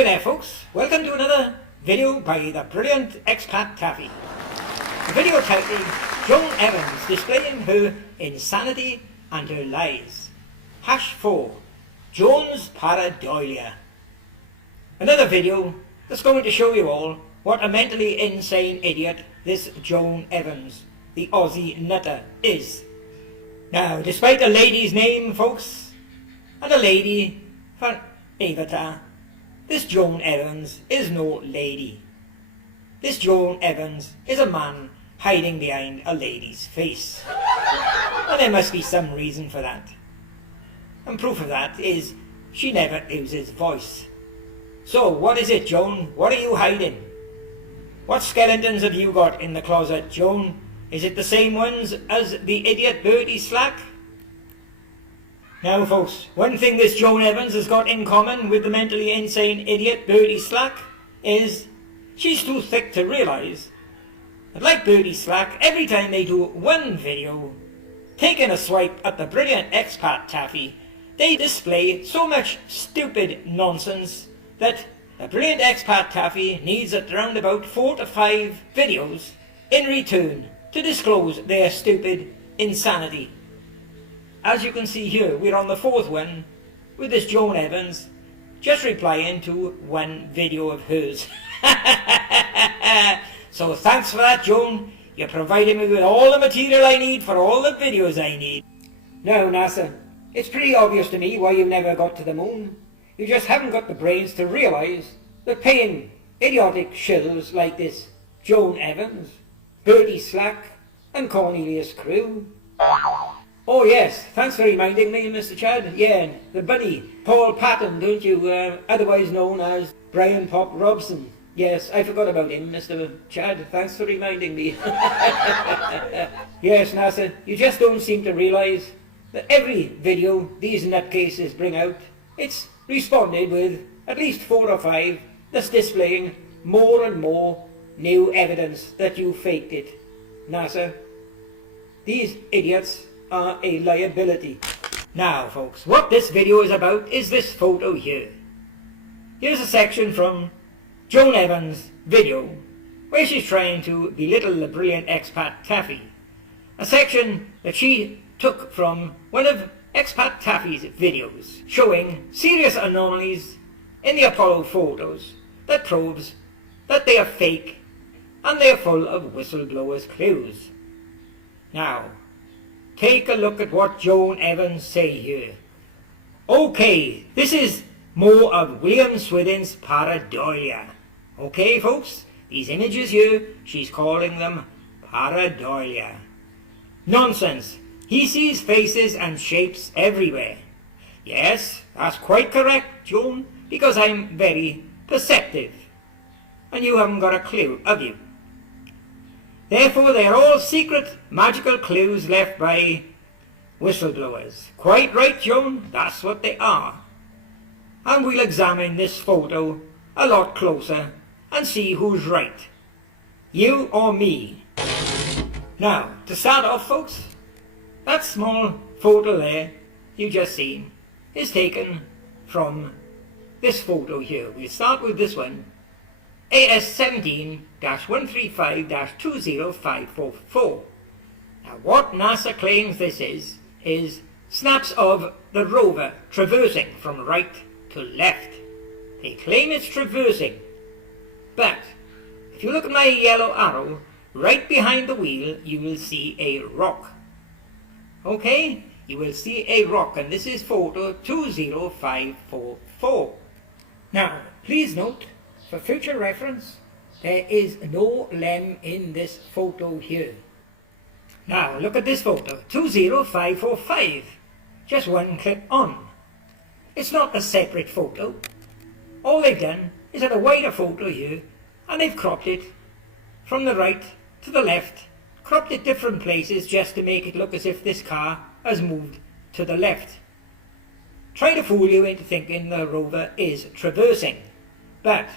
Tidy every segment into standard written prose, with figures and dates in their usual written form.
Hi there folks, welcome to another video by the brilliant Expattaffy. The video titled Joan Evans displaying her insanity and her lies. #4 Joan's Pareidolia. Another video that's going to show you all what a mentally insane idiot this Joan Evans, the Aussie nutter, is. Now, despite a lady's name, folks, and a lady for avatar, this Joan Evans is no lady. This Joan Evans is a man hiding behind a lady's face. And there must be some reason for that. And proof of that is she never uses voice. So what is it, Joan? What are you hiding? What skeletons have you got in the closet, Joan? Is it the same ones as the idiot Bertie Slack? Now folks, one thing this Joan Evans has got in common with the mentally insane idiot Bertie Slack is she's too thick to realise that, like Bertie Slack, every time they do one video taking a swipe at the brilliant Expattaffy, they display so much stupid nonsense that the brilliant Expattaffy needs at round about 4 to 5 videos in return to disclose their stupid insanity. As you can see here, we're on the 4th one with this Joan Evans just replying to one video of hers. So thanks for that, Joan. You provided me with all the material I need for all the videos I need. Now, NASA, it's pretty obvious to me why you never got to the moon. You just haven't got the brains to realise that paying idiotic shills like this Joan Evans, Bertie Slack and Cornelius Crew. Oh yes, thanks for reminding me, Mr. Chad. Yeah, the bunny, Paul Patton, don't you, otherwise known as Brian Pop Robson. Yes, I forgot about him, Mr. Chad. Thanks for reminding me. Yes, NASA, you just don't seem to realise that every video these nutcases bring out, it's responded with at least 4 or 5 that's displaying more and more new evidence that you faked it. NASA, these idiots are a liability. Now folks, what this video is about is this photo here. Here's a section from Joan Evans' video where she's trying to belittle the brilliant Expattaffy. A section that she took from one of Expattaffy's videos showing serious anomalies in the Apollo photos that proves that they are fake and they are full of whistleblowers' clues. Now, take a look at what Joan Evans say here. Okay, this is more of William Swithin's pareidolia. Okay, folks, these images here, she's calling them pareidolia. Nonsense. He sees faces and shapes everywhere. Yes, that's quite correct, Joan, because I'm very perceptive. And you haven't got a clue, have you? Therefore, they are all secret, magical clues left by whistleblowers. Quite right, Joan, that's what they are. And we'll examine this photo a lot closer and see who's right, you or me. Now, to start off, folks, that small photo there you just seen is taken from this photo here. We'll start with this one. AS17-135-20544. Now what NASA claims this is snaps of the rover traversing from right to left. They claim it's traversing, but if you look at my yellow arrow, right behind the wheel you will see a rock. Okay, you will see a rock, and this is photo 20544. Now, please note, for future reference, there is no lem in this photo here. Now, look at this photo, 20545. Just one click on. It's not a separate photo. All they've done is add a wider photo here, and they've cropped it from the right to the left, cropped it different places just to make it look as if this car has moved to the left. Try to fool you into thinking the rover is traversing, but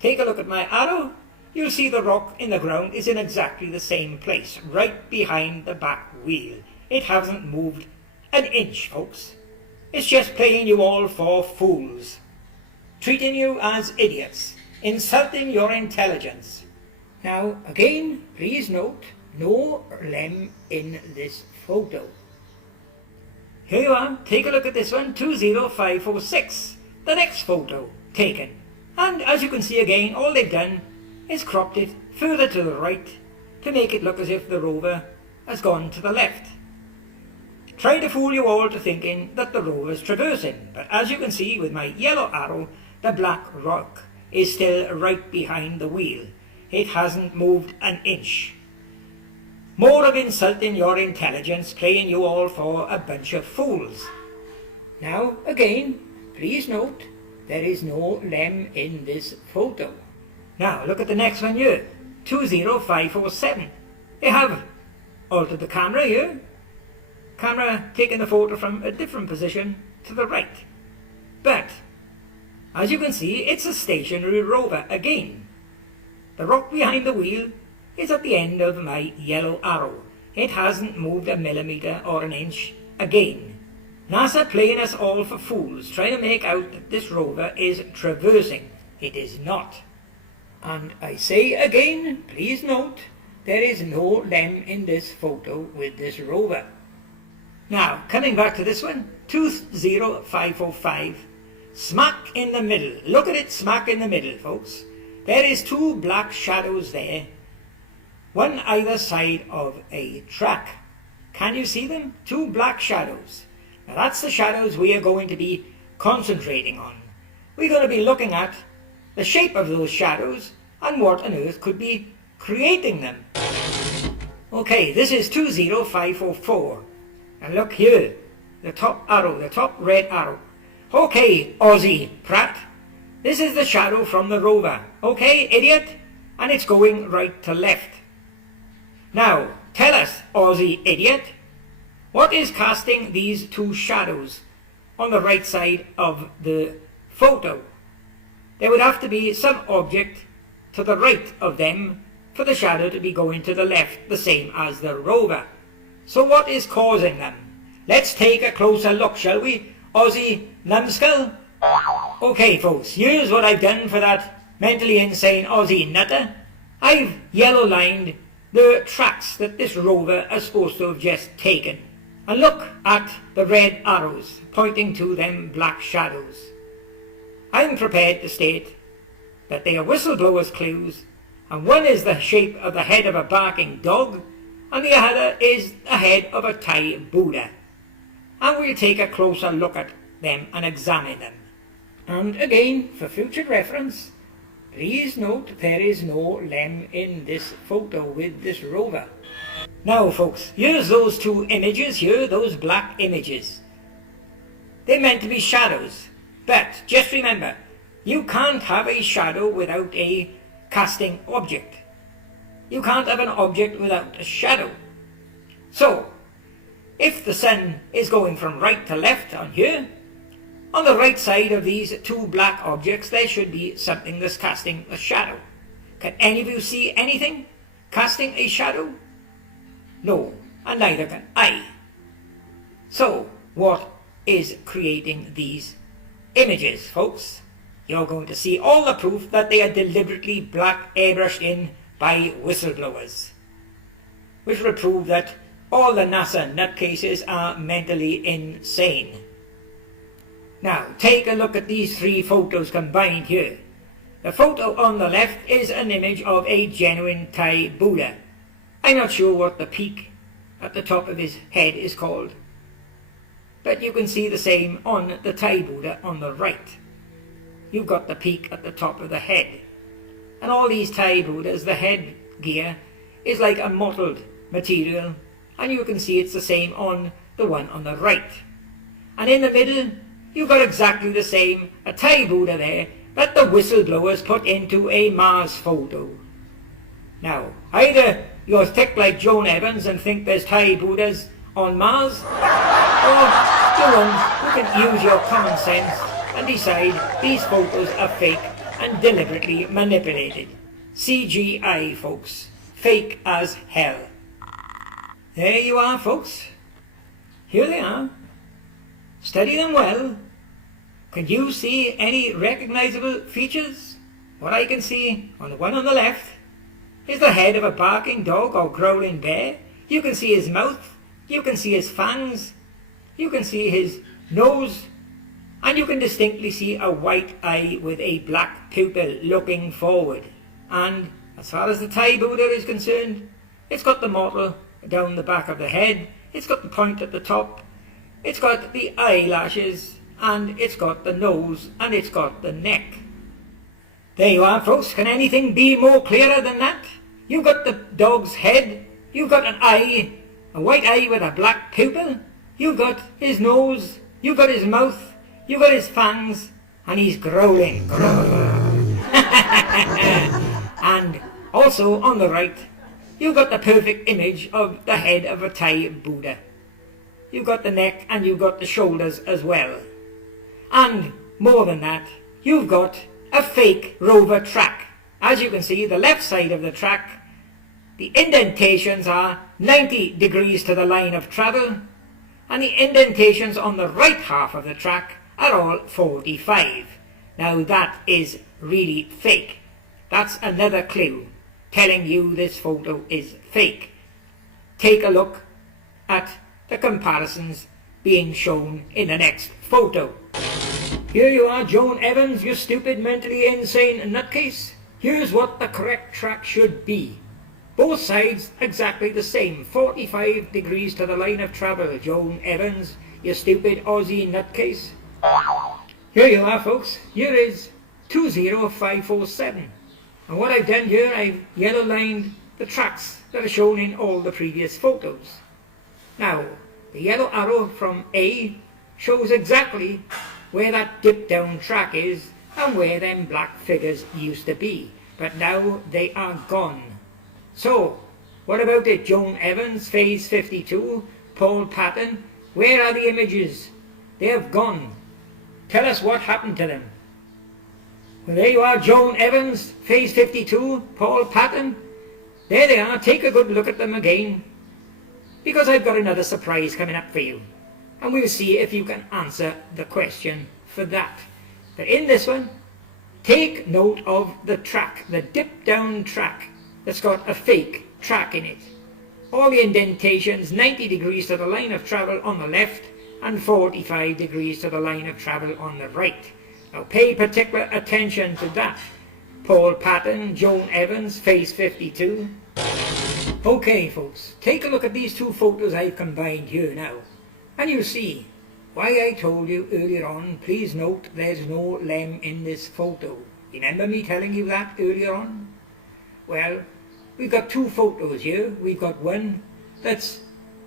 take a look at my arrow, you'll see the rock in the ground is in exactly the same place, right behind the back wheel. It hasn't moved an inch, folks. It's just playing you all for fools. treating you as idiots, insulting your intelligence. Now, again, please note, no lem in this photo. Here you are, take a look at this one, 20546, the next photo taken. And as you can see again, all they've done is cropped it further to the right to make it look as if the rover has gone to the left. Try to fool you all to thinking that the rover is traversing, but as you can see with my yellow arrow, the black rock is still right behind the wheel. It hasn't moved an inch. More of insulting your intelligence, playing you all for a bunch of fools. Now, again, please note, there is no lem in this photo. Now, look at the next one here, 20547. They have altered the camera here. Camera taking the photo from a different position to the right. But, as you can see, it's a stationary rover again. The rock behind the wheel is at the end of my yellow arrow. It hasn't moved a millimetre or an inch again. NASA playing us all for fools, trying to make out that this rover is traversing. It is not. And I say again, please note, there is no lem in this photo with this rover. Now, coming back to this one, 20545, smack in the middle. Look at it, smack in the middle, folks. There is two black shadows there, one either side of a track. Can you see them? Two black shadows. Now that's the shadows we are going to be concentrating on. We're going to be looking at the shape of those shadows and what on earth could be creating them. Okay, this is 20544. And look here, the top arrow, the top red arrow. Okay, Aussie Pratt, this is the shadow from the rover. Okay, idiot? And it's going right to left. Now, tell us, Aussie idiot, what is casting these two shadows on the right side of the photo? There would have to be some object to the right of them for the shadow to be going to the left, the same as the rover. So what is causing them? Let's take a closer look, shall we, Aussie numbskull? Okay, folks, here's what I've done for that mentally insane Aussie nutter. I've yellow-lined the tracks that this rover is supposed to have just taken. And look at the red arrows pointing to them black shadows. I'm prepared to state that they are whistleblower's clues, and one is the shape of the head of a barking dog, and the other is the head of a Thai Buddha. And we'll take a closer look at them and examine them. And again, for future reference, please note there is no lem in this photo with this rover. Now folks, here's those two images here, those black images. They're meant to be shadows, but just remember, you can't have a shadow without a casting object. You can't have an object without a shadow. So, if the sun is going from right to left on here, on the right side of these two black objects there should be something that's casting a shadow. Can any of you see anything casting a shadow? No, and neither can I. So, what is creating these images, folks? You're going to see all the proof that they are deliberately black airbrushed in by whistleblowers, which will prove that all the NASA nutcases are mentally insane. Now, take a look at these three photos combined here. The photo on the left is an image of a genuine Thai Buddha. I'm not sure what the peak at the top of his head is called, but you can see the same on the Thai Buddha on the right. You've got the peak at the top of the head. And all these Thai Buddhas, the headgear is like a mottled material, and you can see it's the same on the one on the right. And in the middle, you've got exactly the same, a Thai Buddha there, that the whistleblowers put into a Mars photo. Now, either you're thick like Joan Evans and think there's Thai Buddhas on Mars, or you're one who can use your common sense and decide these photos are fake and deliberately manipulated. CGI, folks. Fake as hell. There you are, folks. Here they are. Study them well. Can you see any recognizable features? What I can see on the one on the left is the head of a barking dog or growling bear. You can see his mouth, you can see his fangs, you can see his nose, and you can distinctly see a white eye with a black pupil looking forward. And as far as the Thai Buddha is concerned, it's got the mottle down the back of the head, it's got the point at the top, it's got the eyelashes, and it's got the nose, and it's got the neck. There you are, folks. Can anything be more clearer than that? You've got the dog's head, you've got an eye, a white eye with a black pupil, you've got his nose, you've got his mouth, you've got his fangs, and he's growling. And also on the right, you've got the perfect image of the head of a Thai Buddha. You've got the neck and you've got the shoulders as well. And more than that, you've got a fake rover track. As you can see, the left side of the track, the indentations are 90 degrees to the line of travel, and the indentations on the right half of the track are all 45. Now that is really fake. That's another clue telling you this photo is fake. Take a look at the comparisons being shown in the next photo. Here you are, Joan Evans, you stupid, mentally insane nutcase. Here's what the correct track should be. Both sides exactly the same, 45 degrees to the line of travel, Joan Evans, you stupid Aussie nutcase. Here you are, folks. Here is 20547. And what I've done here, I've yellow lined the tracks that are shown in all the previous photos. Now, the yellow arrow from A shows exactly where that dip down track is and where them black figures used to be. But now they are gone. So, what about it, Joan Evans, Phase 52, Paul Patton? Where are the images? They have gone. Tell us what happened to them. Well, there you are, Joan Evans, Phase 52, Paul Patton. There they are. Take a good look at them again, because I've got another surprise coming up for you. And we'll see if you can answer the question for that. But in this one, take note of the track, the dip down track that's got a fake track in it. All the indentations 90 degrees to the line of travel on the left and 45 degrees to the line of travel on the right. Now pay particular attention to that. Paul Patton, Joan Evans, Phase 52. Okay folks, take a look at these two photos I've combined here now. And you'll see why I told you earlier on, please note there's no lem in this photo. Remember me telling you that earlier on? Well, we've got two photos here. We've got one that's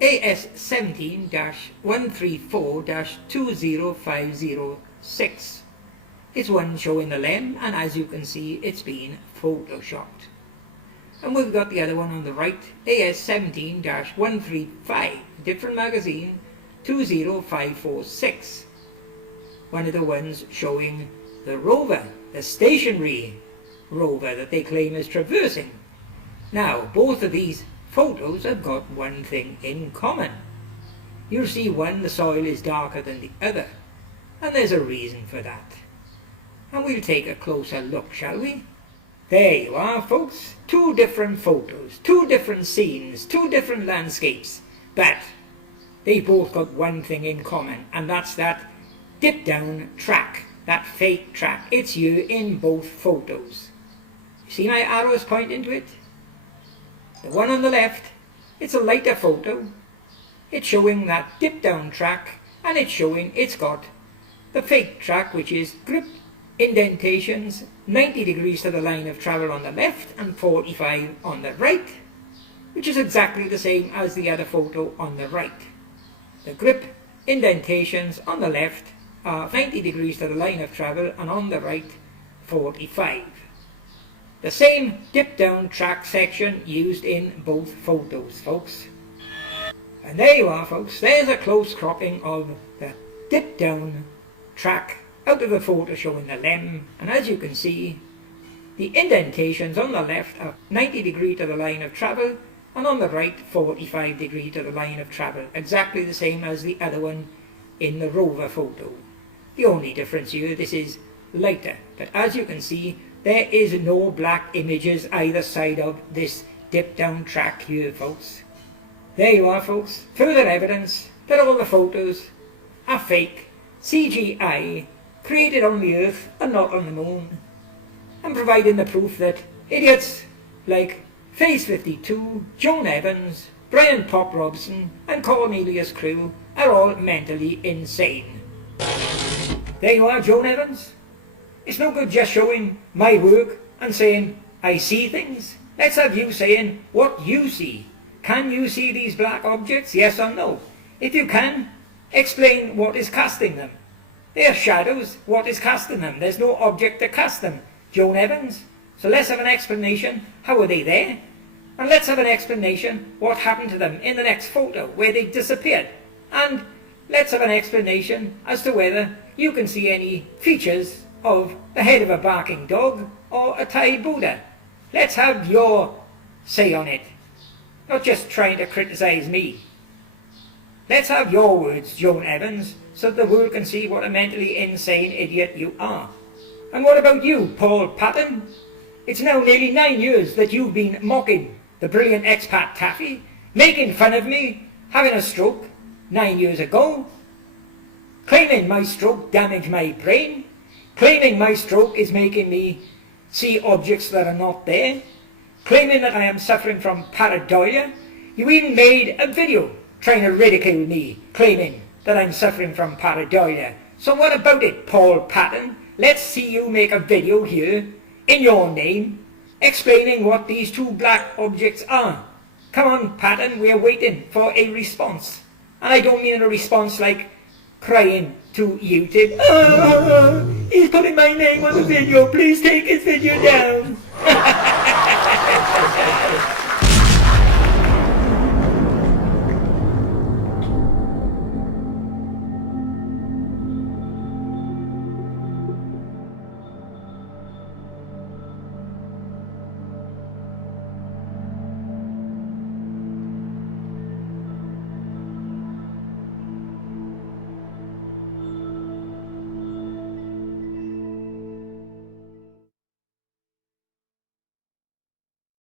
AS17-134-20506. It's one showing the lem, and as you can see, it's been photoshopped. And we've got the other one on the right, AS17-135, different magazine, 20546. One of the ones showing the rover, the stationary rover that they claim is traversing. Now, both of these photos have got one thing in common. You'll see one, the soil is darker than the other, and there's a reason for that. And we'll take a closer look, shall we? There you are, folks. Two different photos, two different scenes, two different landscapes, but they both got one thing in common, and that's that dip down track, that fake track. It's here in both photos. You see my arrows pointing to it? The one on the left, it's a lighter photo. It's showing that dip down track, and it's showing it's got the fake track, which is grip indentations 90 degrees to the line of travel on the left and 45 on the right, which is exactly the same as the other photo on the right. The grip indentations on the left are 90 degrees to the line of travel, and on the right 45. The same dip down track section used in both photos, folks. And there you are, folks. There's a close cropping of the dip down track out of the photo showing the lem, and as you can see, the indentations on the left are 90 degrees to the line of travel, and on the right 45 degrees to the line of travel, exactly the same as the other one in the rover photo. The only difference here, this is lighter. But as you can see, there is no black images either side of this dip down track here, folks. There you are, folks. Further evidence that all the photos are fake, CGI, created on the Earth and not on the Moon. And providing the proof that idiots like Phase52012, Joan Evans, Brian Pop Robson and Cornelius Crew are all mentally insane. There you are, Joan Evans. It's no good just showing my work and saying, I see things. Let's have you saying what you see. Can you see these black objects, yes or no? If you can, explain what is casting them. They are shadows, what is casting them? There's no object to cast them, Joan Evans. So let's have an explanation, how are they there? And let's have an explanation what happened to them in the next photo, where they disappeared. And let's have an explanation as to whether you can see any features of the head of a barking dog or a Thai Buddha. Let's have your say on it, not just trying to criticize me. Let's have your words, Joan Evans, so that the world can see what a mentally insane idiot you are. And what about you, Paul Patton? It's now nearly 9 years that you've been mocking the brilliant Expattaffy, making fun of me having a stroke 9 years ago, claiming my stroke damaged my brain, claiming my stroke is making me see objects that are not there, claiming that I am suffering from pareidolia. You even made a video trying to ridicule me, claiming that I'm suffering from pareidolia. So what about it, Paul Patton? Let's see you make a video here, in your name, explaining what these two black objects are. Come on, Patton, we're waiting for a response. And I don't mean a response like crying to YouTube. Oh, he's putting my name on the video, please take his video down.